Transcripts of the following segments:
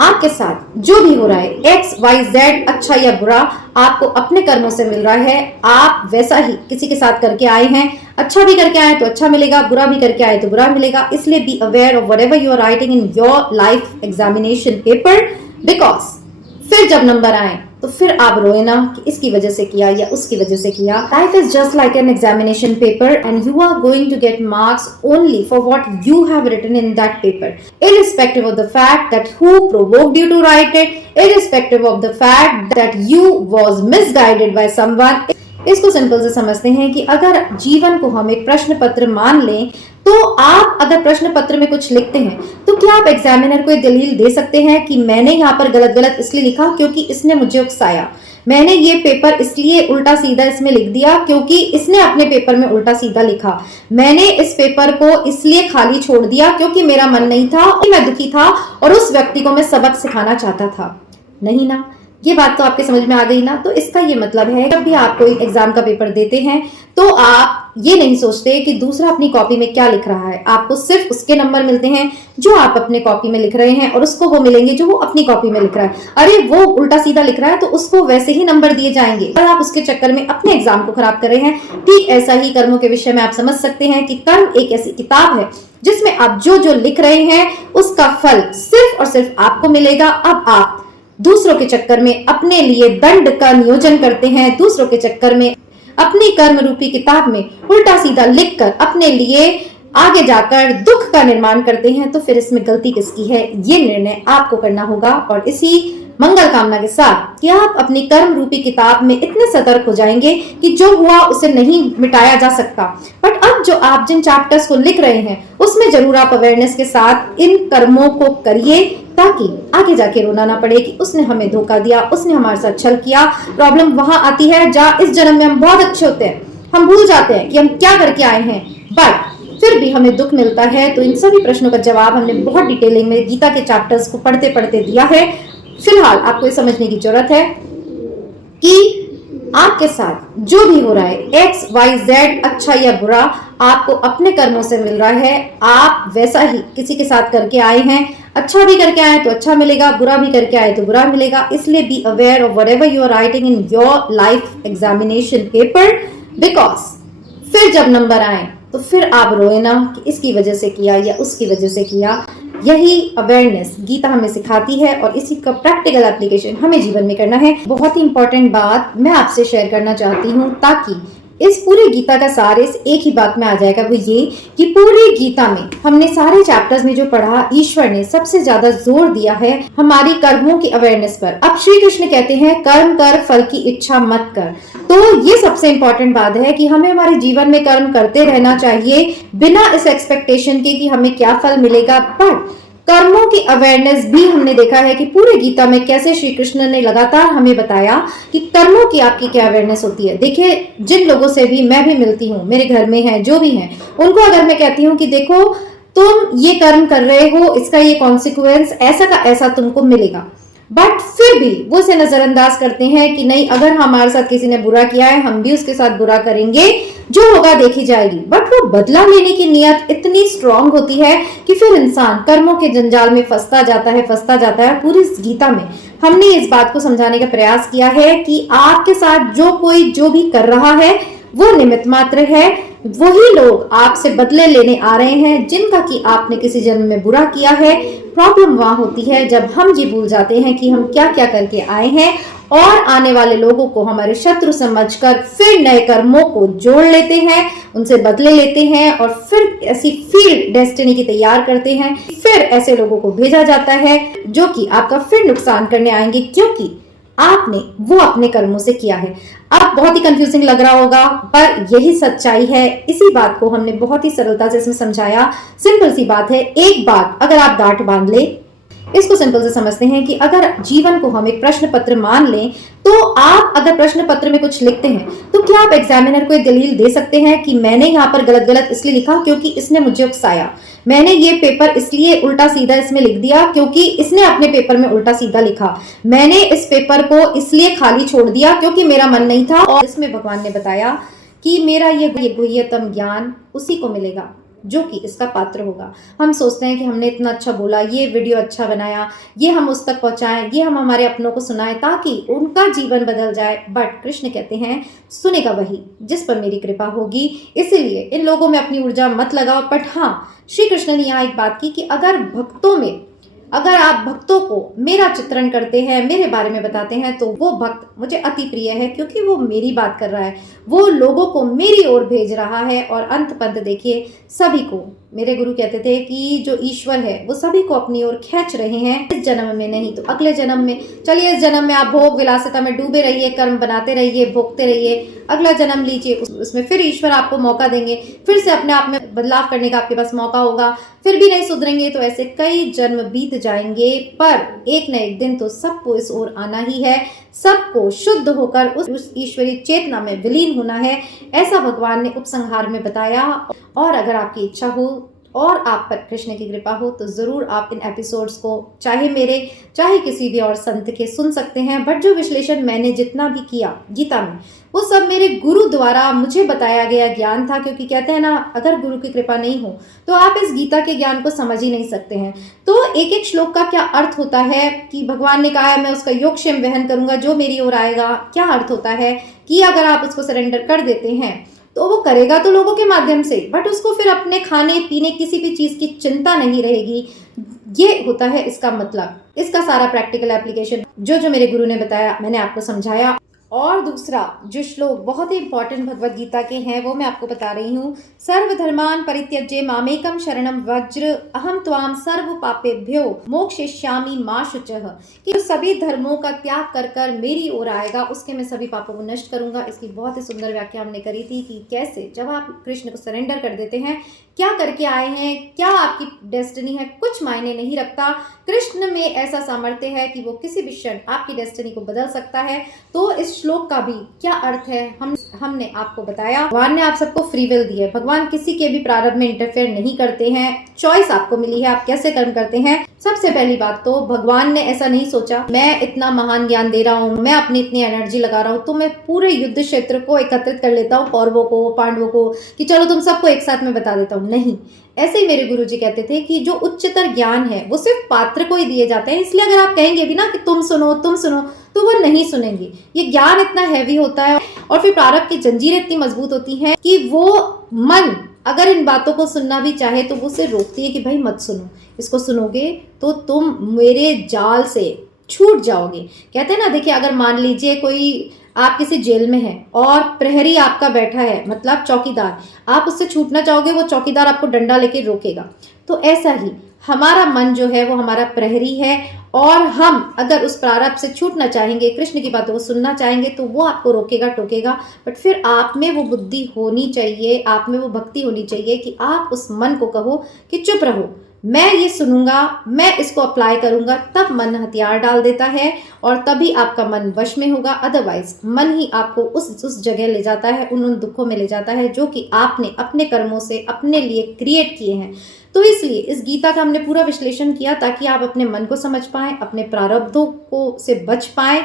आपके साथ जो भी हो रहा है एक्स वाई जेड, अच्छा या बुरा, आपको अपने कर्मों से मिल रहा है। आप वैसा ही किसी के साथ करके आए हैं, अच्छा भी करके आए तो अच्छा मिलेगा, बुरा भी करके आए तो बुरा मिलेगा। इसलिए be aware of whatever you are writing in your life examination paper, because फिर जब नंबर आए तो फिर आप रोए ना कि इसकी वजह से किया या उसकी वजह से किया। Life is just like an examination paper and you are going to get marks only for what you have written in that paper, irrespective of the fact that who provoked you to write it, irrespective of the fact that you was misguided by someone। इसको simple से समझते हैं कि अगर जीवन को हम एक प्रश्न पत्र मान लें, तो आप अगर प्रश्न पत्र में कुछ लिखते हैं तो क्या आप एग्जामिनर को एक दलील दे सकते हैं कि मैंने यहाँ पर गलत गलत इसलिए लिखा क्योंकि इसने मुझे उकसाया, मैंने ये पेपर इसलिए उल्टा सीधा इसमें लिख दिया क्योंकि इसने अपने पेपर में उल्टा सीधा लिखा, मैंने इस पेपर को इसलिए खाली छोड़ दिया क्योंकि मेरा मन नहीं था, मैं दुखी था और उस व्यक्ति को मैं सबक सिखाना चाहता था। नहीं ना, ये बात तो आपके समझ में आ गई ना। तो इसका ये मतलब है जब भी आप कोई एग्जाम का पेपर देते हैं तो आप ये नहीं सोचते कि दूसरा अपनी कॉपी में क्या लिख रहा है, आपको सिर्फ उसके नंबर मिलते हैं जो आप अपने कॉपी में लिख रहे हैं और उसको वो मिलेंगे जो वो अपनी कॉपी में लिख रहा है। अरे वो उल्टा सीधा लिख रहा है तो उसको वैसे ही नंबर दिए जाएंगे और आप उसके चक्कर में अपने एग्जाम को खराब कर रहे हैं। ठीक ऐसा ही कर्मों के विषय में आप समझ सकते हैं कि कर्म एक ऐसी किताब है जिसमें आप जो जो लिख रहे हैं उसका फल सिर्फ और सिर्फ आपको मिलेगा। अब आप दूसरों के चक्कर में अपने लिए दंड का नियोजन करते हैं, दूसरों के चक्कर में अपनी कर्म रूपी किताब में उल्टा सीधा लिखकर अपने लिए आगे जाकर दुख का निर्माण करते हैं, तो फिर इसमें गलती किसकी है, ये निर्णय आपको करना होगा। और इसी मंगल कामना के साथ कि आप अपनी कर्म रूपी किताब में इतने सतर्क हो जाएंगे कि जो हुआ उसे नहीं मिटाया जा सकता। बट अब जो आप जिन चैप्टर्स को लिख रहे हैं उसमें जरूर आप अवेयरनेस के साथ इन कर्मों को करिए ताकि आगे जाके रोना ना पड़े कि उसने हमें धोखा दिया, उसने हमारे साथ छल किया। प्रॉब्लम वहां आती है जहां इस जन्म में हम बहुत अच्छे होते हैं, हम भूल जाते हैं कि हम क्या करके आए हैं, बट फिर भी हमें दुख मिलता है। तो इन सभी प्रश्नों का जवाब हमने बहुत डिटेलिंग में गीता के चैप्टर्स को पढ़ते पढ़ते दिया है। फिलहाल आपको ये समझने की जरूरत है कि आपके साथ जो भी हो रहा है एक्स वाई जेड, अच्छा या बुरा, आपको अपने कर्मों से मिल रहा है। आप वैसा ही किसी के साथ करके आए हैं, अच्छा भी करके आए तो अच्छा मिलेगा, बुरा भी करके आए तो बुरा मिलेगा। इसलिए be aware of whatever you are writing in your life examination paper, because फिर जब नंबर आए तो फिर आप रोए ना कि इसकी वजह से किया या उसकी वजह से किया। यही अवेयरनेस गीता हमें सिखाती है और इसी का प्रैक्टिकल एप्लीकेशन हमें जीवन में करना है। बहुत ही इंपॉर्टेंट बात मैं आपसे शेयर करना चाहती हूँ ताकि इस पूरी गीता का सार इस एक ही बात में आ जाएगा, वो ये कि पूरी गीता में हमने सारे चैप्टर्स में जो पढ़ा, ईश्वर ने सबसे ज्यादा जोर दिया है हमारी कर्मों की अवेयरनेस पर। अब श्री कृष्ण कहते हैं कर्म कर, फल की इच्छा मत कर। तो ये सबसे इंपॉर्टेंट बात है कि हमें हमारे जीवन में कर्म करते रहना चाहिए बिना इस एक्सपेक्टेशन के कि हमें क्या फल मिलेगा। बट कर्मों की अवेयरनेस भी हमने देखा है कि पूरे गीता में कैसे श्री कृष्ण ने लगातार हमें बताया कि कर्मों की आपकी क्या अवेयरनेस होती है। देखिए, जिन लोगों से भी मैं भी मिलती हूँ, मेरे घर में हैं, जो भी हैं, उनको अगर मैं कहती हूँ कि देखो तुम ये कर्म कर रहे हो, इसका ये कॉन्सिक्वेंस ऐसा का ऐसा तुमको मिलेगा, बट फिर भी वो इसे नजरअंदाज करते हैं कि नहीं, अगर हमारे साथ किसी ने बुरा किया है हम भी उसके साथ बुरा करेंगे, जो होगा देखी जाएगी। बट वो बदला लेने की नियत इतनी स्ट्रांग होती है कि फिर इंसान कर्मों के जंजाल में फंसता जाता है। पूरी इस गीता में हमने इस बात को समझाने का प्रयास किया है कि आपके साथ जो कोई जो भी कर रहा है वो निमित्त मात्र है। वही लोग आपसे बदले लेने आ रहे हैं जिनका कि आपने किसी जन्म में बुरा किया है। प्रॉब्लम वहां होती है जब हम ये भूल जाते हैं कि हम क्या क्या करके आए हैं और आने वाले लोगों को हमारे शत्रु समझकर फिर नए कर्मों को जोड़ लेते हैं, उनसे बदले लेते हैं और फिर ऐसी फील्ड डेस्टिनी की तैयार करते हैं। फिर ऐसे लोगों को भेजा जाता है जो कि आपका फिर नुकसान करने आएंगे क्योंकि आपने वो अपने कर्मों से किया है। अब बहुत ही कंफ्यूजिंग लग रहा होगा पर यही सच्चाई है। इसी बात को हमने बहुत ही सरलता से इसमें समझाया। सिंपल सी बात है, एक बात अगर आप गांठ बांध ले, इसको सिंपल से समझते हैं कि अगर जीवन को हम एक प्रश्न पत्र मान लें, तो आप अगर प्रश्न पत्र में कुछ लिखते हैं तो क्या आप एग्जामिनर को एक दलील दे सकते हैं कि मैंने यहाँ पर गलत गलत इसलिए लिखा क्योंकि इसने मुझे उकसाया, मैंने ये पेपर इसलिए उल्टा सीधा इसमें लिख दिया क्योंकि इसने अपने पेपर में उल्टा सीधा लिखा, मैंने इस पेपर को इसलिए खाली छोड़ दिया क्योंकि मेरा मन नहीं था। और इसमें भगवान ने बताया कि मेरा ये गुह्यतम ज्ञान उसी को मिलेगा जो कि इसका पात्र होगा। हम सोचते हैं कि हमने इतना अच्छा बोला, ये वीडियो अच्छा बनाया, ये हम उस तक पहुंचाएं, ये हम हमारे अपनों को सुनाएं ताकि उनका जीवन बदल जाए। बट कृष्ण कहते हैं सुनेगा वही जिस पर मेरी कृपा होगी, इसीलिए इन लोगों में अपनी ऊर्जा मत लगाओ। बट हाँ, श्री कृष्ण ने यहाँ एक बात की कि अगर आप भक्तों को मेरा चित्रण करते हैं, मेरे बारे में बताते हैं, तो वो भक्त मुझे अति प्रिय है, क्योंकि वो मेरी बात कर रहा है, वो लोगों को मेरी ओर भेज रहा है। और अंत पंत देखिए, सभी को, मेरे गुरु कहते थे कि जो ईश्वर है वो सभी को अपनी ओर खींच रहे हैं, इस जन्म में नहीं तो अगले जन्म में। चलिए, इस जन्म में आप भोग विलासिता में डूबे रहिए, कर्म बनाते रहिए, भोगते रहिए, अगला जन्म लीजिए, उसमें फिर ईश्वर आपको मौका देंगे, फिर से अपने आप में बदलाव करने का आपके पास मौका होगा, फिर भी नहीं सुधरेंगे तो ऐसे कई जन्म बीत जाएंगे। पर एक न एक दिन तो सबको इस ओर आना ही है, सबको शुद्ध होकर उस ईश्वरीय चेतना में विलीन होना है, ऐसा भगवान ने उपसंहार में बताया। और अगर आपकी इच्छा हो और आप पर कृष्ण की कृपा हो तो ज़रूर आप इन एपिसोड्स को चाहे मेरे चाहे किसी भी और संत के सुन सकते हैं। बट जो विश्लेषण मैंने जितना भी किया गीता में, वो सब मेरे गुरु द्वारा मुझे बताया गया ज्ञान था, क्योंकि कहते हैं ना, अगर गुरु की कृपा नहीं हो तो आप इस गीता के ज्ञान को समझ ही नहीं सकते हैं। तो एक एक श्लोक का क्या अर्थ होता है कि भगवान ने कहा है मैं उसका योगक्षेम वहन करूंगा जो मेरी ओर आएगा, क्या अर्थ होता है कि अगर आप उसको सरेंडर कर देते हैं तो वो करेगा तो लोगों के माध्यम से, बट उसको फिर अपने खाने पीने किसी भी चीज की चिंता नहीं रहेगी। ये होता है इसका मतलब। इसका सारा प्रैक्टिकल एप्लीकेशन जो मेरे गुरु ने बताया मैंने आपको समझाया। और दूसरा जो श्लोक बहुत ही इंपॉर्टेंट भगवत गीता के हैं वो मैं आपको बता रही हूँ। सर्वधर्मान परित्यज्य मामेकम शरणम वज्र अहम त्वाम सर्व पापेभ्यो मोक्षयिष्यामि मा शुचः, कि सभी धर्मों का त्याग कर कर मेरी ओर आएगा उसके मैं सभी पापों को नष्ट करूंगा। इसकी बहुत ही सुंदर व्याख्या हमने करी थी कि कैसे जब आप कृष्ण को सरेंडर कर देते हैं, क्या करके आए हैं, क्या आपकी डेस्टिनी है, कुछ मायने नहीं रखता। कृष्ण में ऐसा सामर्थ्य है कि वो किसी भी क्षण आपकी डेस्टिनी को बदल सकता है। तो इस श्लोक का भी क्या अर्थ है हमने आपको बताया। भगवान ने आप सबको फ्री विल दी है, भगवान किसी के भी प्रारब्ध में इंटरफेयर नहीं करते हैं, चॉइस आपको मिली है आप कैसे कर्म करते हैं। सबसे पहली बात तो भगवान ने ऐसा नहीं सोचा मैं इतना महान ज्ञान दे रहा हूँ, मैं अपनी इतनी एनर्जी लगा रहा हूँ तो मैं पूरे युद्ध क्षेत्र को एकत्रित कर लेता हूँ, कौरवों को पांडवों को, कि चलो तुम सबको एक साथ में बता देता हूँ। नहीं, ऐसे ही मेरे गुरुजी कहते थे कि जो उच्चतर ज्ञान है वो सिर्फ पात्र को ही दिए जाते हैं, इसलिए अगर आप कहेंगे भी ना कि तुम सुनो तो वो नहीं सुनेंगे। ये ज्ञान इतना हैवी होता है और फिर प्रारब्ध की जंजीरें इतनी मजबूत होती हैं कि वो मन अगर इन बातों को सुनना भी चाहे तो वो उसे रोकती है कि भाई मत सुनो, इसको सुनोगे तो तुम मेरे जाल से छूट जाओगे। कहते हैं ना, देखिए अगर मान लीजिए कोई आप किसी जेल में हैं और प्रहरी आपका बैठा है, मतलब चौकीदार, आप उससे छूटना चाहोगे, वो चौकीदार आपको डंडा लेके रोकेगा। तो ऐसा ही हमारा मन जो है वो हमारा प्रहरी है, और हम अगर उस प्रारब्ध से छूटना चाहेंगे, कृष्ण की बातों को सुनना चाहेंगे तो वो आपको रोकेगा टोकेगा। बट फिर आप में वो बुद्धि होनी चाहिए, आप में वो भक्ति होनी चाहिए कि आप उस मन को कहो कि चुप रहो, मैं ये सुनूंगा, मैं इसको अप्लाई करूंगा। तब मन हथियार डाल देता है और तभी आपका मन वश में होगा। अदरवाइज मन ही आपको उस जगह ले जाता है, उन दुखों में ले जाता है जो कि आपने अपने कर्मों से अपने लिए क्रिएट किए हैं। तो इसलिए इस गीता का हमने पूरा विश्लेषण किया ताकि आप अपने मन को समझ पाएं, अपने प्रारब्धों को से बच पाएं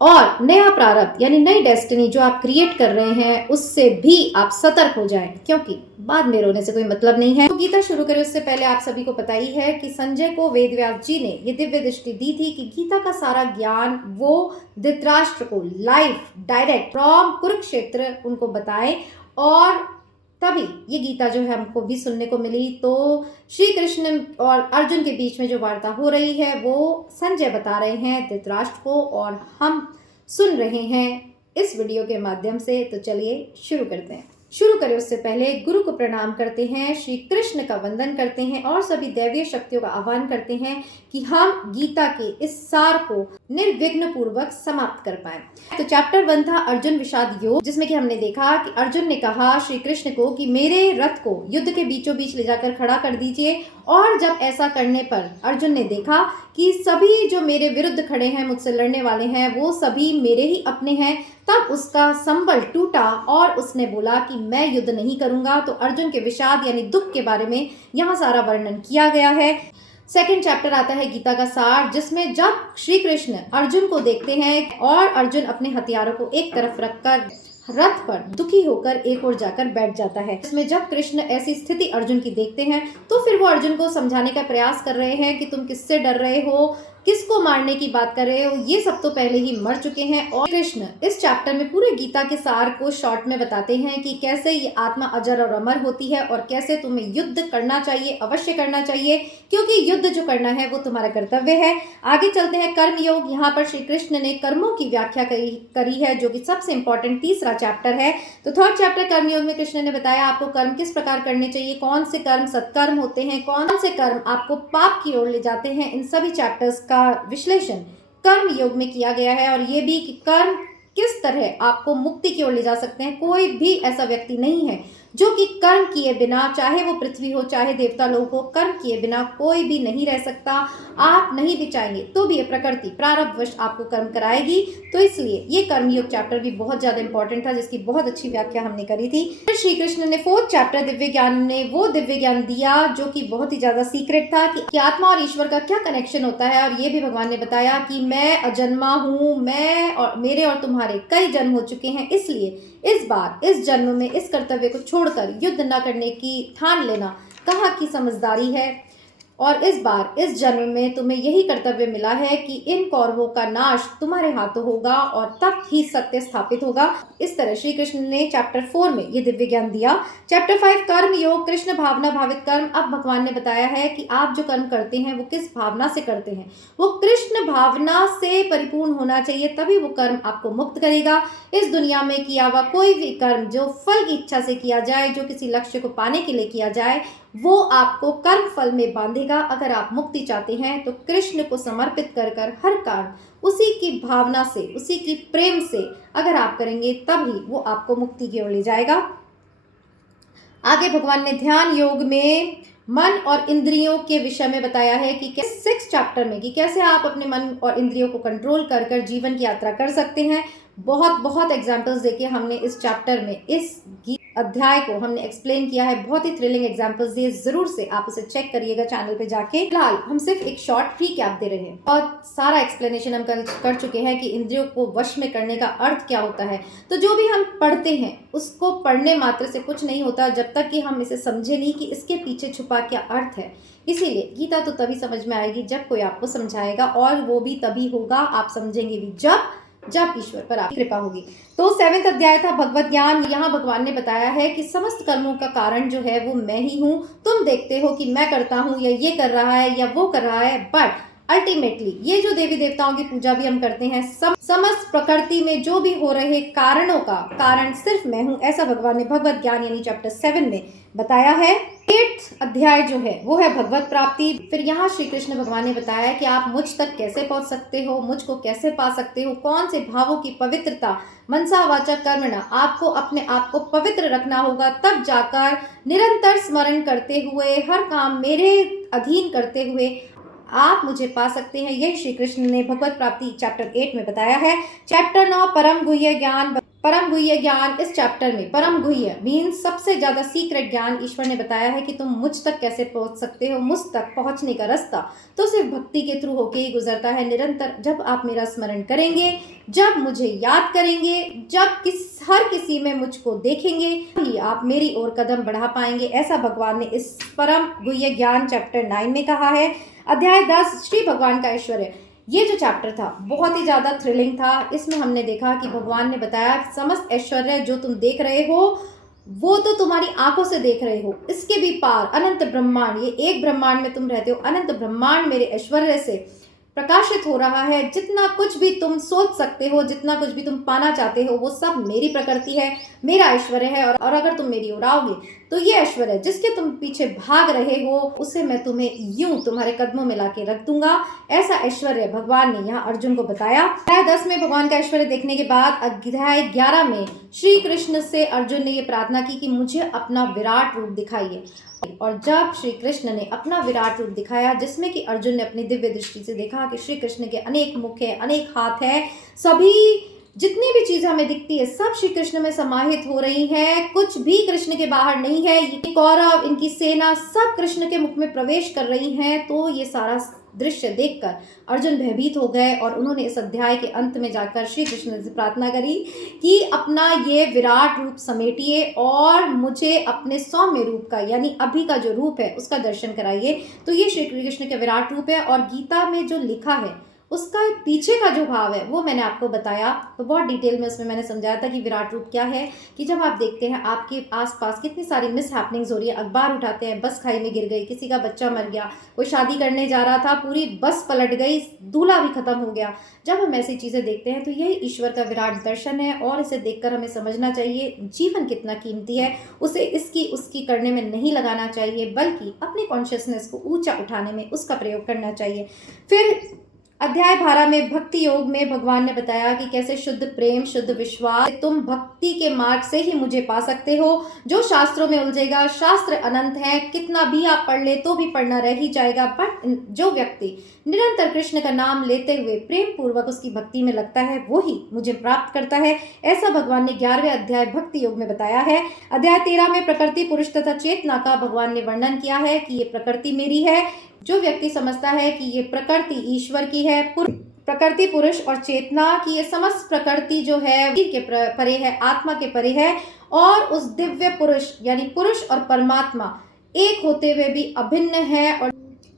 और नया प्रारब्ध यानी नई डेस्टिनी जो आप क्रिएट कर रहे हैं उससे भी आप सतर्क हो जाएं, क्योंकि बाद में रोने से कोई मतलब नहीं है। तो गीता शुरू करें उससे पहले आप सभी को पता ही है कि संजय को वेदव्यास जी ने ये दिव्य दृष्टि दी थी कि गीता का सारा ज्ञान वो धृतराष्ट्र को लाइव डायरेक्ट फ्रॉम कुरुक्षेत्र उनको बताए, और तभी ये गीता जो है हमको भी सुनने को मिली। तो श्री कृष्ण और अर्जुन के बीच में जो वार्ता हो रही है वो संजय बता रहे हैं धृतराष्ट्र को और हम सुन रहे हैं इस वीडियो के माध्यम से। तो चलिए शुरू करते हैं। शुरू करें उससे पहले गुरु को प्रणाम करते हैं, श्री कृष्ण का वंदन करते हैं और सभी दैवीय शक्तियों का आह्वान करते हैं कि हम गीता के इस सार को निर्विघ्न पूर्वक समाप्त कर पाए। तो चैप्टर 1 था अर्जुन विषाद योग, जिसमें कि हमने देखा कि अर्जुन ने कहा श्री कृष्ण को कि मेरे रथ को युद्ध के बीचों बीच ले जाकर खड़ा कर दीजिए। और जब ऐसा करने पर अर्जुन ने देखा कि सभी जो मेरे विरुद्ध खड़े हैं, मुझसे लड़ने वाले हैं, वो सभी मेरे ही अपने हैं, तब उसका संबल टूटा और उसने बोला कि मैं युद्ध नहीं करूंगा। तो अर्जुन के विषाद यानी दुख के बारे में यहाँ सारा वर्णन किया गया है। सेकंड चैप्टर आता है गीता का सार, जिसमें जब श्री कृष्ण अर्जुन को देखते हैं और अर्जुन अपने हथियारों को एक तरफ रखकर रथ पर दुखी होकर एक ओर जाकर बैठ जाता है। इसमें जब कृष्ण ऐसी स्थिति अर्जुन की देखते हैं तो फिर वो अर्जुन को समझाने का प्रयास कर रहे हैं कि तुम किससे डर रहे हो, किसको मारने की बात कर रहे हो, ये सब तो पहले ही मर चुके हैं। और कृष्ण इस चैप्टर में पूरे गीता के सार को शॉर्ट में बताते हैं कि कैसे ये आत्मा अजर और अमर होती है और कैसे तुम्हें युद्ध करना चाहिए, अवश्य करना चाहिए, क्योंकि युद्ध जो करना है वो तुम्हारा कर्तव्य है। आगे चलते हैं कर्म योग। यहाँ पर श्री कृष्ण ने कर्मों की व्याख्या करी है, जो कि सबसे इंपॉर्टेंट तीसरा चैप्टर है। तो थर्ड चैप्टर कर्मयोग में कृष्ण ने बताया आपको कर्म किस प्रकार करने चाहिए, कौन से कर्म सत्कर्म होते हैं, कौन से कर्म आपको पाप की ओर ले जाते हैं। इन सभी चैप्टर्स का विश्लेषण कर्म योग में किया गया है और ये भी कि कर्म किस तरह आपको मुक्ति की ओर ले जा सकते हैं। कोई भी ऐसा व्यक्ति नहीं है जो कि कर्म किए बिना, चाहे वो पृथ्वी हो चाहे देवता लोग हो, कर्म किए बिना कोई भी नहीं रह सकता। आप नहीं भी चाहेंगे तो भी ये प्रकृति प्रारब्धवश आपको कर्म कराएगी। तो इसलिए ये कर्मयोग चैप्टर भी बहुत ज्यादा इंपॉर्टेंट था, जिसकी बहुत अच्छी व्याख्या हमने करी थी। फिर श्री कृष्ण ने फोर्थ चैप्टर दिव्य ज्ञान ने वो दिव्य ज्ञान दिया जो कि बहुत ही ज्यादा सीक्रेट था कि आत्मा और ईश्वर का क्या कनेक्शन होता है। और ये भी भगवान ने बताया कि मैं अजन्मा हूँ, मैं और मेरे और तुम्हारे कई जन्म हो चुके हैं, इसलिए इस बार इस जन्म में इस कर्तव्य को छोड़कर युद्ध न करने की ठान लेना कहाँ की समझदारी है। और इस बार इस जन्म में तुम्हें यही कर्तव्य मिला है कि इन कौरवों का नाश तुम्हारे हाथों होगा और तब ही सत्य स्थापित होगा। इस तरह श्री कृष्ण ने चैप्टर 4 में ये दिव्य ज्ञान दिया। चैप्टर 5 कर्म योग, कृष्ण भावना भावित कर्म। अब भगवान ने बताया है कि आप जो कर्म करते हैं वो किस भावना से करते हैं, वो कृष्ण भावना से परिपूर्ण होना चाहिए, तभी वो कर्म आपको मुक्त करेगा। इस दुनिया में किया हुआ कोई भी कर्म जो फल की इच्छा से किया जाए, जो किसी लक्ष्य को पाने के लिए किया जाए, वो आपको कर्म फल में बांधेगा। अगर आप मुक्ति चाहते हैं तो कृष्ण को समर्पित कर हर कार्य उसी की भावना से, उसी की प्रेम से अगर आप करेंगे तभी वो आपको मुक्ति की ओर ले जाएगा। आगे भगवान ने ध्यान योग में मन और इंद्रियों के विषय में बताया है कि कैसे 6 चैप्टर में कि कैसे आप अपने मन और इंद्रियों को कंट्रोल कर जीवन की यात्रा कर सकते हैं। बहुत एग्जाम्पल्स देके हमने इस चैप्टर में, इस अध्याय को हमने एक्सप्लेन किया है। बहुत ही थ्रिलिंग एग्जाम्पल्स दिए, जरूर से आप उसे चेक करिएगा चैनल पे जाके। फिलहाल हम सिर्फ एक शॉर्ट रिकैप दे रहे हैं और सारा एक्सप्लेनेशन हम कर चुके हैं कि इंद्रियों को वश में करने का अर्थ क्या होता है। तो जो भी हम पढ़ते हैं उसको पढ़ने मात्र से कुछ नहीं होता जब तक कि हम इसे समझे नहीं कि इसके पीछे छुपा क्या अर्थ है। इसीलिए गीता तो तभी समझ में आएगी जब कोई आपको समझाएगा, और वो भी तभी होगा, आप समझेंगे भी जब ईश्वर पर आपकी कृपा होगी। तो 7वां अध्याय था भगवत ज्ञान। यहाँ भगवान ने बताया है कि समस्त कर्मों का कारण जो है वो मैं ही हूँ। तुम देखते हो कि मैं करता हूँ या ये कर रहा है या वो कर रहा है, बट अल्टीमेटली ये जो देवी देवताओं की पूजा भी हम करते हैं, समस्त प्रकृति में जो भी हो रहे कारणों का कारण सिर्फ मैं हूँ, ऐसा भगवान ने भगवत ज्ञान यानी चैप्टर 7 में बताया है। 8वां अध्याय जो है वो है भगवत प्राप्ति। फिर यहाँ श्री कृष्ण भगवान ने बताया कि आप मुझ तक कैसे पहुंच सकते हो, मुझको कैसे पा सकते हो, कौन से भावों की पवित्रता, मनसा वाचा कर्मणा, आपको अपने आप को पवित्र रखना होगा, तब जाकर निरंतर स्मरण करते हुए हर काम मेरे अधीन करते हुए आप मुझे पा सकते हैं। यही श्री कृष्ण ने भगवत प्राप्ति चैप्टर 8 में बताया है। चैप्टर 9 परम गुह्य ज्ञान। परम गुह्य ज्ञान इस चैप्टर में, परम गुह्य मीन्स सबसे ज्यादा सीक्रेट ज्ञान, ईश्वर ने बताया है कि तुम मुझ तक कैसे पहुंच सकते हो। मुझ तक पहुंचने का रास्ता तो सिर्फ भक्ति के थ्रू होके ही गुजरता है। निरंतर जब आप मेरा स्मरण करेंगे, जब मुझे याद करेंगे, जब हर किसी में मुझको देखेंगे, ही आप मेरी ओर कदम बढ़ा पाएंगे, ऐसा भगवान ने इस परम गुह्य ज्ञान चैप्टर 9 में कहा है। अध्याय 10 श्री भगवान का ऐश्वर्य। ये जो चैप्टर था बहुत ही ज्यादा थ्रिलिंग था। इसमें हमने देखा कि भगवान ने बताया कि समस्त ऐश्वर्य जो तुम देख रहे हो वो तो तुम्हारी आंखों से देख रहे हो, इसके भी पार अनंत ब्रह्मांड, ये एक ब्रह्मांड में तुम रहते हो, अनंत ब्रह्मांड मेरे ऐश्वर्य से प्रकाशित हो रहा है। जितना कुछ भी तुम सोच सकते हो, जितना कुछ भी तुम पाना चाहते हो, वो सब मेरी प्रकृति है, मेरा ऐश्वर्य है। और अगर तुम मेरी ओर आओगे तो ये ऐश्वर्य जिसके तुम पीछे भाग रहे हो, उसे मैं तुम्हें यूं तुम्हारे कदमों में लाके रख दूंगा। ऐसा ऐश्वर्य भगवान ने यहाँ अर्जुन को बताया। अध्याय 10 में भगवान का ऐश्वर्य देखने के बाद अध्याय 11 में श्री कृष्ण से अर्जुन ने ये प्रार्थना की कि मुझे अपना विराट रूप दिखाइए। और जब श्री कृष्ण ने अपना विराट रूप दिखाया, जिसमें कि अर्जुन ने अपनी दिव्य दृष्टि से देखा कि श्री कृष्ण के अनेक मुख है, अनेक हाथ है, सभी जितनी भी चीजें हमें दिखती है सब श्री कृष्ण में समाहित हो रही हैं, कुछ भी कृष्ण के बाहर नहीं है। ये कौरव, इनकी सेना सब कृष्ण के मुख में प्रवेश कर रही हैं। तो ये सारा दृश्य देखकर अर्जुन भयभीत हो गए और उन्होंने इस अध्याय के अंत में जाकर श्री कृष्ण से प्रार्थना करी कि अपना ये विराट रूप समेटिए और मुझे अपने सौम्य रूप का, यानी अभी का जो रूप है उसका दर्शन कराइए। तो ये श्री कृष्ण के विराट रूप है और गीता में जो लिखा है उसका पीछे का जो भाव है वो मैंने आपको बताया। तो बहुत डिटेल में उसमें मैंने समझाया था कि विराट रूप क्या है, कि जब आप देखते हैं आपके आसपास कितनी सारी मिस हैपनिंग्स हो रही है, अखबार उठाते हैं, बस खाई में गिर गई, किसी का बच्चा मर गया, कोई शादी करने जा रहा था, पूरी बस पलट गई, दूल्हा भी खत्म हो गया। जब हम ऐसी चीज़ें देखते हैं तो यही ईश्वर का विराट दर्शन है और इसे देखकर हमें समझना चाहिए जीवन कितना कीमती है, उसे इसकी उसकी करने में नहीं लगाना चाहिए, बल्कि अपनी कॉन्शियसनेस को ऊंचा उठाने में उसका प्रयोग करना चाहिए। फिर अध्याय 12 में भक्ति योग में भगवान ने बताया कि कैसे शुद्ध प्रेम, शुद्ध विश्वास, तुम भक्ति के मार्ग से ही मुझे पा सकते हो। जो शास्त्रों में उलझेगा, शास्त्र अनंत है, कितना भी आप पढ़ ले तो भी पढ़ना रह ही जाएगा, बट जो व्यक्ति निरंतर कृष्ण का नाम लेते हुए प्रेम पूर्वक उसकी भक्ति में लगता है वो ही मुझे प्राप्त करता है। ऐसा भगवान ने 11वें अध्याय भक्ति योग में बताया है। अध्याय 13 में प्रकृति, पुरुष तथा चेतना का भगवान ने वर्णन किया है कि ये प्रकृति मेरी है। जो व्यक्ति समझता है कि ये प्रकृति ईश्वर की है, प्रकृति, पुरुष और चेतना की ये समस्त प्रकृति जो है शरीर के परे है, आत्मा के परे है, और उस दिव्य पुरुष यानी पुरुष और परमात्मा एक होते हुए भी अभिन्न है, और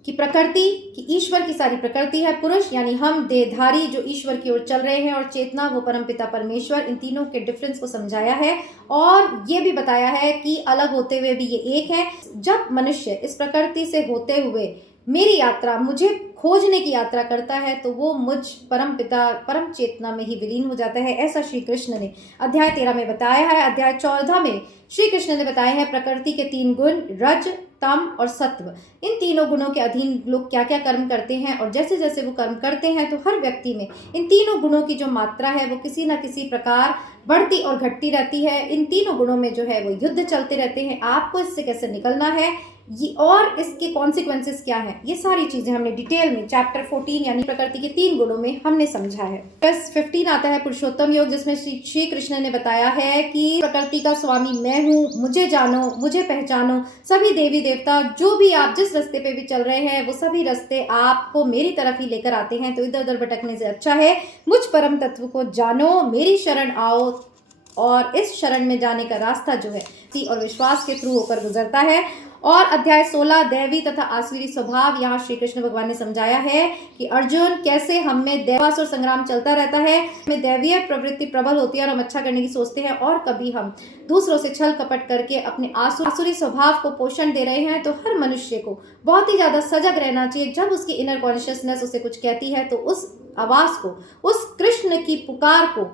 कि प्रकृति कि ईश्वर की सारी प्रकृति है, पुरुष यानी हम देहधारी जो ईश्वर की ओर चल रहे हैं, और चेतना वो परमपिता परमेश्वर। इन तीनों के डिफरेंस को समझाया है और ये भी बताया है कि अलग होते हुए भी ये एक है। जब मनुष्य इस प्रकृति से होते हुए मेरी यात्रा, मुझे खोजने की यात्रा करता है तो वो मुझ परम पिता परम चेतना में ही विलीन हो जाता है। ऐसा श्री कृष्ण ने अध्याय 13 में बताया है। अध्याय 14 में श्री कृष्ण ने बताया है प्रकृति के 3 गुण, रज, तम और सत्व। इन तीनों गुणों के अधीन लोग क्या क्या कर्म करते हैं, और जैसे जैसे वो कर्म करते हैं तो हर व्यक्ति में इन तीनों गुणों की जो मात्रा है वो किसी न किसी प्रकार बढ़ती और घटती रहती है। इन तीनों गुणों में जो है वो युद्ध चलते रहते हैं। आपको इससे कैसे निकलना है ये और इसके कॉन्सिक्वेंसेस क्या है, ये सारी चीजें हमने डिटेल में चैप्टर 14 यानी प्रकृति के 3 गुणों में हमने समझा है। प्लस 15 आता है पुरुषोत्तम योग, जिसमें श्री कृष्ण ने बताया है कि प्रकृति का स्वामी मैं हूँ, मुझे जानो, मुझे पहचानो। सभी देवी देवता जो भी आप जिस रास्ते पे भी चल रहे हैं वो सभी रास्ते आपको मेरी तरफ ही लेकर आते हैं, तो इधर उधर भटकने से अच्छा है मुझ परम तत्व को जानो, मेरी शरण आओ। और इस शरण में जाने का रास्ता जो है और विश्वास के थ्रू होकर गुजरता है। और अध्याय 16 दैवी तथा आसुरी स्वभाव, यहाँ श्री कृष्ण भगवान ने समझाया है कि अर्जुन कैसे हमें दैवासुर संग्राम चलता रहता है, हमें दैवीय प्रवृत्ति प्रबल होती है और हम अच्छा करने की सोचते हैं, और कभी हम दूसरों से छल कपट करके अपने आसुरी स्वभाव को पोषण दे रहे हैं। तो हर मनुष्य को बहुत ही ज्यादा सजग रहना चाहिए। जब उसकी इनर कॉन्शियसनेस उसे कुछ कहती है तो उस आवाज को, उस कृष्ण की पुकार को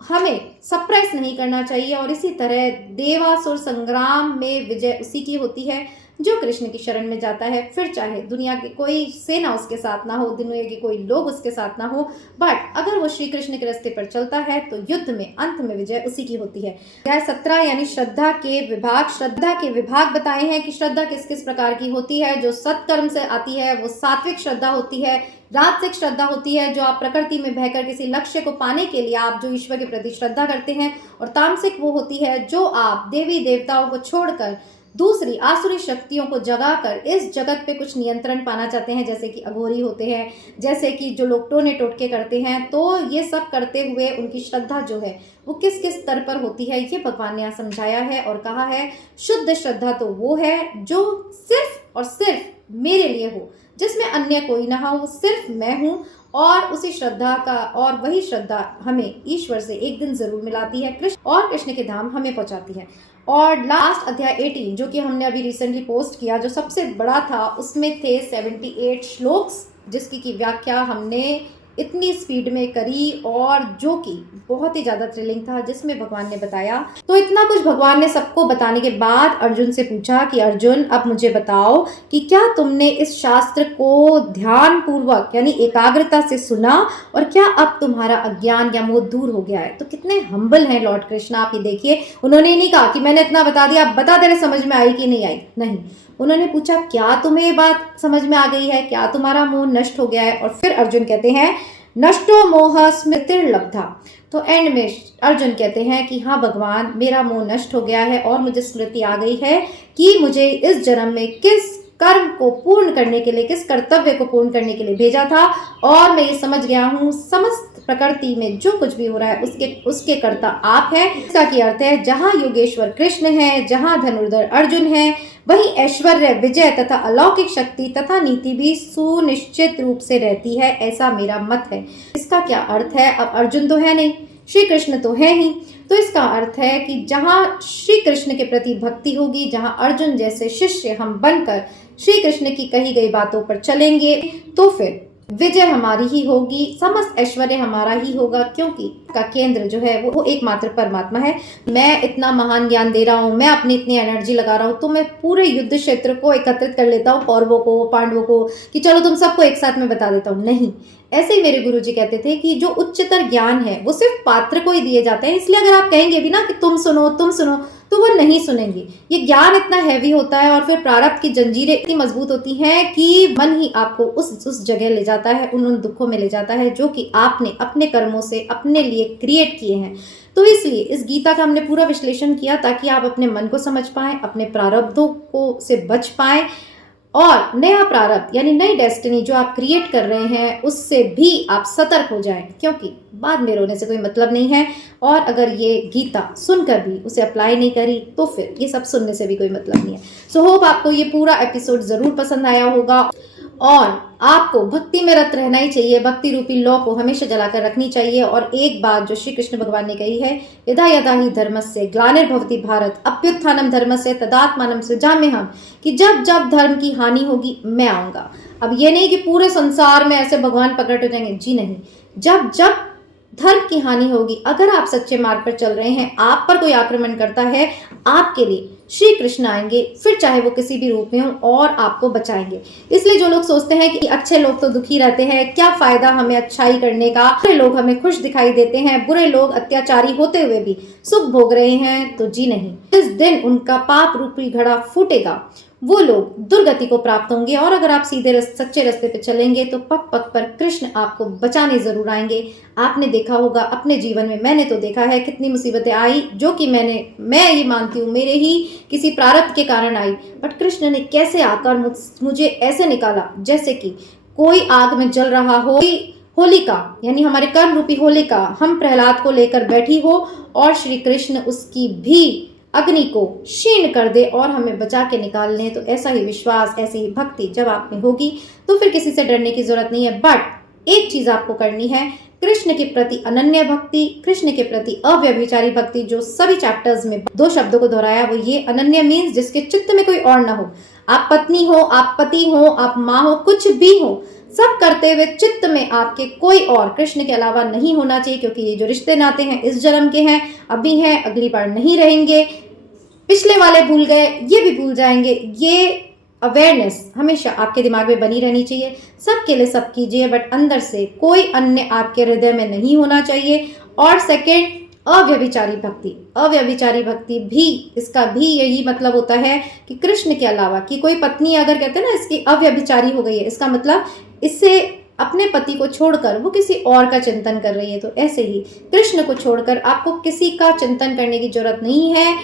हमें सप्रेस नहीं करना चाहिए। और इसी तरह देवासुर संग्राम में विजय उसी की होती है जो कृष्ण की शरण में जाता है। फिर चाहे दुनिया की कोई सेना उसके साथ ना हो, दुनिया के कोई लोग उसके साथ ना हो, बट अगर वो श्री कृष्ण के रास्ते पर चलता है तो युद्ध में अंत में विजय उसी की होती है। अध्याय 17 यानी श्रद्धा के विभाग, श्रद्धा के विभाग बताए हैं कि श्रद्धा किस किस प्रकार की होती है। जो सत्कर्म से आती है वो सात्विक श्रद्धा होती है, राजसिक श्रद्धा होती है जो आप प्रकृति में बहकर किसी लक्ष्य को पाने के लिए आप जो ईश्वर के प्रति श्रद्धा करते हैं, और तामसिक वो होती है जो आप देवी देवताओं को छोड़कर दूसरी आसुरी शक्तियों को जगाकर इस जगत पे कुछ नियंत्रण पाना चाहते हैं, जैसे कि अघोरी होते हैं, जैसे कि जो लोग टोने टोटके करते हैं। तो ये सब करते हुए उनकी श्रद्धा जो है वो किस किस स्तर पर होती है ये भगवान ने यहाँ समझाया है और कहा है शुद्ध श्रद्धा तो वो है जो सिर्फ और सिर्फ मेरे लिए हो, जिसमें अन्य कोई ना हो, सिर्फ मैं हूँ। और उसी श्रद्धा का, और वही श्रद्धा हमें ईश्वर से एक दिन जरूर मिलाती है, कृष्ण और कृष्ण के धाम हमें पहुंचाती है। और लास्ट अध्याय 18 जो कि हमने अभी रिसेंटली पोस्ट किया, जो सबसे बड़ा था, उसमें थे 78 श्लोक्स, जिसकी की व्याख्या हमने इतनी स्पीड में करी और जो कि बहुत ही ज़्यादा थ्रिलिंग था, जिसमें भगवान ने बताया। तो इतना कुछ भगवान ने सबको बताने के बाद अर्जुन से पूछा कि अर्जुन अब मुझे बताओ कि क्या तुमने इस शास्त्र को ध्यान पूर्वक यानी एकाग्रता से सुना, और क्या अब तुम्हारा अज्ञान या मोह दूर हो गया है। तो कितने हम्बल हैं लॉर्ड कृष्ण, आप ये देखिए। उन्होंने नहीं कहा कि मैंने इतना बता दिया, बता तेरे समझ में आई कि नहीं आई, नहीं। उन्होंने पूछा क्या तुम्हें ये बात समझ में आ गई है, क्या तुम्हारा मोह नष्ट हो गया है। और फिर अर्जुन कहते हैं नष्टो मोह स्मृतिर्लब्धा। तो एंड में अर्जुन कहते हैं कि हाँ भगवान, मेरा मोह नष्ट हो गया है और मुझे स्मृति आ गई है कि मुझे इस जन्म में किस कर्म को पूर्ण करने के लिए, किस कर्तव्य को पूर्ण करने के लिए भेजा था, और मैं ये समझ गया हूँ समस्त प्रकृति में जो कुछ भी हो रहा है उसके कर्ता आप हैं। इसका क्या अर्थ है, जहाँ योगेश्वर कृष्ण है, जहाँ धनुर्धर अर्जुन है, वहीं ऐश्वर्य, विजय तथा अलौकिक शक्ति तथा नीति भी सुनिश्चित रूप से रहती है, ऐसा मेरा मत है। इसका क्या अर्थ है, अब अर्जुन तो है नहीं, श्री कृष्ण तो है ही, तो इसका अर्थ है कि जहाँ श्री कृष्ण के प्रति भक्ति होगी, जहाँ अर्जुन जैसे शिष्य हम बनकर श्री कृष्ण की कही गई बातों पर चलेंगे, तो फिर विजय हमारी ही होगी, समस्त ऐश्वर्य हमारा ही होगा, क्योंकि का केंद्र जो है वो एकमात्र परमात्मा है। मैं इतना महान ज्ञान दे रहा हूँ, मैं अपनी इतनी एनर्जी लगा रहा हूँ, तो मैं पूरे युद्ध क्षेत्र को एकत्रित कर लेता हूँ, कौरवों को, पांडवों को, कि चलो तुम सबको एक साथ में बता देता हूँ। नहीं, ऐसे ही मेरे गुरुजी कहते थे कि जो उच्चतर ज्ञान है वो सिर्फ पात्र को ही दिए जाते हैं, इसलिए अगर आप कहेंगे भी ना कि तुम सुनो तो वो नहीं सुनेंगे। ये ज्ञान इतना हैवी होता है और फिर प्रारब्ध की जंजीरें इतनी मजबूत होती हैं कि मन ही आपको उस जगह ले जाता है, उन दुखों में ले जाता है जो कि आपने अपने कर्मों से अपने लिए क्रिएट किए हैं। तो इसलिए इस गीता का हमने पूरा विश्लेषण किया ताकि आप अपने मन को समझ पाएं, अपने प्रारब्धों को से बच पाएं, और नया प्रारब्ध यानी नई डेस्टिनी जो आप क्रिएट कर रहे हैं उससे भी आप सतर्क हो जाएं, क्योंकि बाद में रोने से कोई मतलब नहीं है। और अगर ये गीता सुनकर भी उसे अप्लाई नहीं करी तो फिर ये सब सुनने से भी कोई मतलब नहीं है। सो होप आपको ये पूरा एपिसोड जरूर पसंद आया होगा, और आपको भक्ति में रत रहना ही चाहिए, भक्ति रूपी लौ को हमेशा जलाकर रखनी चाहिए। और एक बात जो श्री कृष्ण भगवान ने कही है, यदा यदा ही धर्मस्य ग्लानिर्भवति भारत अभ्युत्थानम धर्मस्य तदात्मानं सृजाम्यहम्, कि जब जब धर्म की हानि होगी मैं आऊंगा। अब ये नहीं कि पूरे संसार में ऐसे भगवान प्रकट हो जाएंगे, जी नहीं, जब जब धर्म की हानि होगी, अगर आप सच्चे मार्ग पर चल रहे हैं, आप पर कोई आक्रमण करता है, आपके लिए श्री कृष्ण आएंगे, फिर चाहे वो किसी भी रूप में हो, और आपको बचाएंगे। इसलिए जो लोग सोचते हैं कि अच्छे लोग तो दुखी रहते हैं, क्या फायदा हमें अच्छाई करने का, बुरे लोग हमें खुश दिखाई देते हैं, बुरे लोग अत्याचारी होते हुए भी सुख भोग रहे हैं, तो जी नहीं, जिस दिन उनका पाप रूपी घड़ा फूटेगा वो लोग दुर्गति को प्राप्त होंगे। और अगर आप सीधे सच्चे रास्ते पे चलेंगे तो पग पग पर कृष्ण आपको बचाने जरूर आएंगे। आपने देखा होगा अपने जीवन में, मैंने तो देखा है कितनी मुसीबतें आई जो कि मैं ये मानती हूँ मेरे ही किसी प्रारब्ध के कारण आई, बट कृष्ण ने कैसे आकर मुझे ऐसे निकाला जैसे कि कोई आग में जल रहा हो, होलिका यानी हमारे कर्म रूपी होलिका हम प्रहलाद को लेकर बैठी हो, और श्री कृष्ण उसकी भी अग्नि को क्षीण कर दे और हमें बचा के निकाल लें। तो ऐसा ही विश्वास, ऐसी ही भक्ति जब आप में होगी तो फिर किसी से डरने की जरूरत नहीं है। बट एक चीज आपको करनी है, कृष्ण के प्रति अनन्य भक्ति, कृष्ण के प्रति अव्यभिचारी भक्ति। जो सभी चैप्टर्स में 2 शब्दों को दोहराया वो ये, अनन्य मीन्स जिसके चित्त में कोई और ना हो। आप पत्नी हो, आप पति हो, आप माँ हो, कुछ भी हो, सब करते हुए चित्त में आपके कोई और कृष्ण के अलावा नहीं होना चाहिए, क्योंकि ये जो रिश्ते नाते हैं इस जन्म के हैं, अभी हैं, अगली बार नहीं रहेंगे। पिछले वाले भूल गए, ये भी भूल जाएंगे। ये अवेयरनेस हमेशा आपके दिमाग में बनी रहनी चाहिए। सबके लिए सब कीजिए, बट अंदर से कोई अन्य आपके हृदय में नहीं होना चाहिए। और सेकेंड, अव्यभिचारी भक्ति। अव्यभिचारी भक्ति भी, इसका भी यही मतलब होता है कि कृष्ण के अलावा कि कोई पत्नी अगर कहते हैं ना इसकी अव्यभिचारी हो गई है, इसका मतलब इससे अपने पति को छोड़कर वो किसी और का चिंतन कर रही है। तो ऐसे ही कृष्ण को छोड़कर आपको किसी का चिंतन करने की जरूरत नहीं है।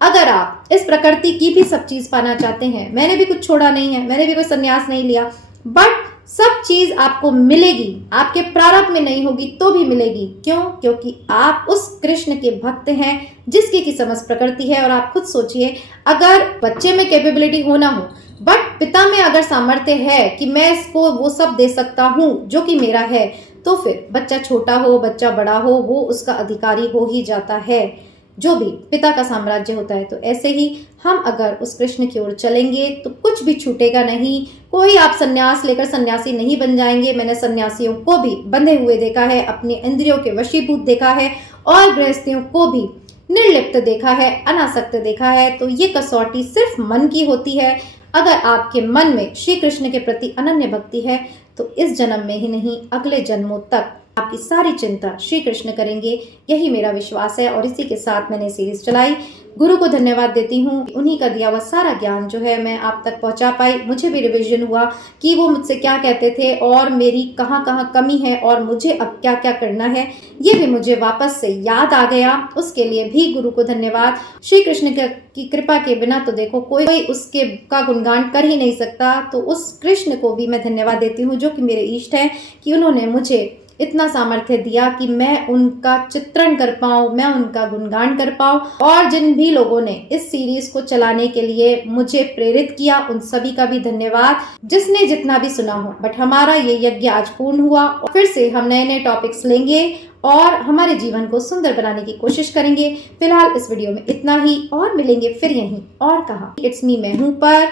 अगर आप इस प्रकृति की भी सब चीज पाना चाहते हैं, मैंने भी कुछ छोड़ा नहीं है, मैंने भी कोई संन्यास नहीं लिया, बट सब चीज आपको मिलेगी, आपके प्रारब्ध में नहीं होगी तो भी मिलेगी। क्यों? क्योंकि आप उस कृष्ण के भक्त हैं जिसकी की समस्त प्रकृति है। और आप खुद सोचिए, अगर बच्चे में कैपेबिलिटी हो ना हो, बट पिता में अगर सामर्थ्य है कि मैं इसको वो सब दे सकता हूँ जो कि मेरा है, तो फिर बच्चा छोटा हो, बच्चा बड़ा हो, वो उसका अधिकारी हो ही जाता है, जो भी पिता का साम्राज्य होता है। तो ऐसे ही हम अगर उस कृष्ण की ओर चलेंगे तो कुछ भी छूटेगा नहीं। कोई आप सन्यास लेकर सन्यासी नहीं बन जाएंगे। मैंने सन्यासियों को भी बंधे हुए देखा है, अपनी इंद्रियों के वशीभूत देखा है, और गृहस्थियों को भी निर्लिप्त देखा है, अनासक्त देखा है। तो ये कसौटी सिर्फ मन की होती है। अगर आपके मन में श्री कृष्ण के प्रति अनन्य भक्ति है तो इस जन्म में ही नहीं, अगले जन्मों तक आपकी सारी चिंता श्री कृष्ण करेंगे, यही मेरा विश्वास है। और इसी के साथ मैंने सीरीज चलाई। गुरु को धन्यवाद देती हूँ, उन्हीं का दिया हुआ सारा ज्ञान जो है मैं आप तक पहुँचा पाई। मुझे भी रिविजन हुआ कि वो मुझसे क्या कहते थे और मेरी कहाँ कहाँ कमी है और मुझे अब क्या क्या करना है, ये भी मुझे वापस से याद आ गया। उसके लिए भी गुरु को धन्यवाद। श्री कृष्ण की कृपा के बिना तो देखो कोई उसके का गुणगान कर ही नहीं सकता, तो उस कृष्ण को भी मैं धन्यवाद देती हूँ जो कि मेरे इष्ट हैं, कि उन्होंने मुझे इतना सामर्थ्य दिया कि मैं उनका चित्रण कर पाऊँ, मैं उनका गुणगान कर पाऊँ। और जिन भी लोगों ने इस सीरीज को चलाने के लिए मुझे प्रेरित किया, उन सभी का भी धन्यवाद, जिसने जितना भी सुना हो। बट हमारा ये यज्ञ आज पूर्ण हुआ और फिर से हम नए नए टॉपिक्स लेंगे और हमारे जीवन को सुंदर बनाने की कोशिश करेंगे। फिलहाल इस वीडियो में इतना ही, और मिलेंगे फिर यहीं और कहा इट्स मी मैं हूं पर।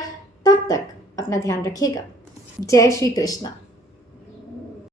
तब तक अपना ध्यान रखिएगा। जय श्री कृष्णा।